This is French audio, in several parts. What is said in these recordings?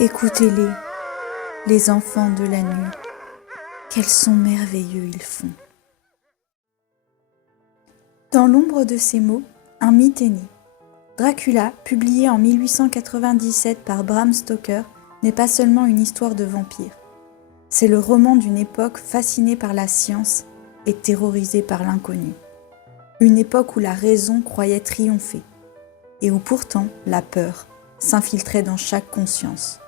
Écoutez-les, les enfants de la nuit, quels sons merveilleux ils font. Dans l'ombre de ces mots, un mythe est né. Dracula, publié en 1897 par Bram Stoker, n'est pas seulement une histoire de vampire. C'est le roman d'une époque fascinée par la science et terrorisée par l'inconnu. Une époque où la raison croyait triompher et où pourtant la peur s'infiltrait dans chaque conscience.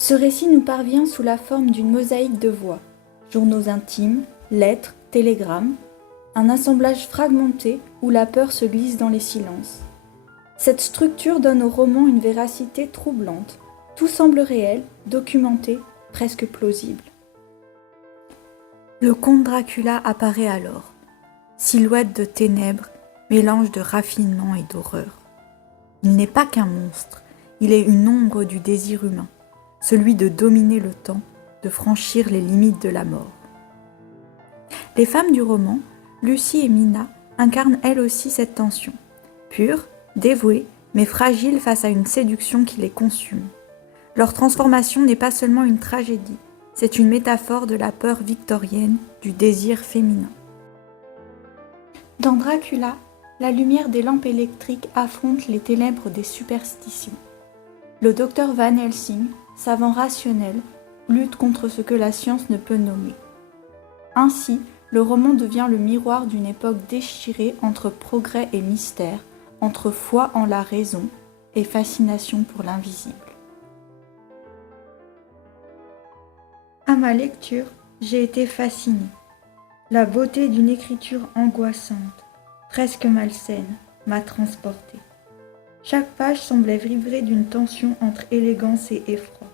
Ce récit nous parvient sous la forme d'une mosaïque de voix, journaux intimes, lettres, télégrammes, un assemblage fragmenté où la peur se glisse dans les silences. Cette structure donne au roman une véracité troublante. Tout semble réel, documenté, presque plausible. Le comte Dracula apparaît alors, silhouette de ténèbres, mélange de raffinement et d'horreur. Il n'est pas qu'un monstre, il est une ombre du désir humain, celui de dominer le temps, de franchir les limites de la mort. Les femmes du roman, Lucie et Mina, incarnent elles aussi cette tension, pure, dévouée, mais fragile face à une séduction qui les consume. Leur transformation n'est pas seulement une tragédie, c'est une métaphore de la peur victorienne, du désir féminin. Dans Dracula, la lumière des lampes électriques affronte les ténèbres des superstitions. Le docteur Van Helsing, savant rationnel, lutte contre ce que la science ne peut nommer. Ainsi, le roman devient le miroir d'une époque déchirée entre progrès et mystère, entre foi en la raison et fascination pour l'invisible. À ma lecture, j'ai été fascinée. La beauté d'une écriture angoissante, presque malsaine, m'a transportée. Chaque page semblait vibrer d'une tension entre élégance et effroi.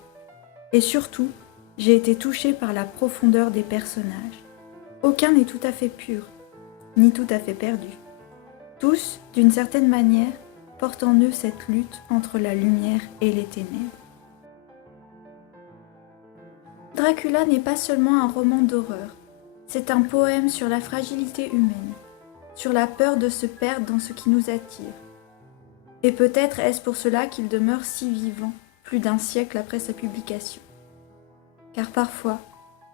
Et surtout, j'ai été touchée par la profondeur des personnages. Aucun n'est tout à fait pur, ni tout à fait perdu. Tous, d'une certaine manière, portent en eux cette lutte entre la lumière et les ténèbres. Dracula n'est pas seulement un roman d'horreur, c'est un poème sur la fragilité humaine, sur la peur de se perdre dans ce qui nous attire. Et peut-être est-ce pour cela qu'il demeure si vivant, plus d'un siècle après sa publication. Car parfois,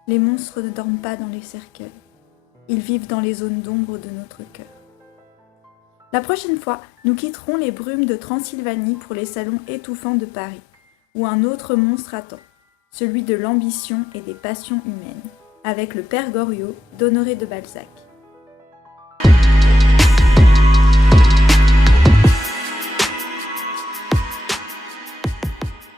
les monstres ne dorment pas dans les cercueils, ils vivent dans les zones d'ombre de notre cœur. La prochaine fois, nous quitterons les brumes de Transylvanie pour les salons étouffants de Paris, où un autre monstre attend, celui de l'ambition et des passions humaines, avec le père Goriot d'Honoré de Balzac.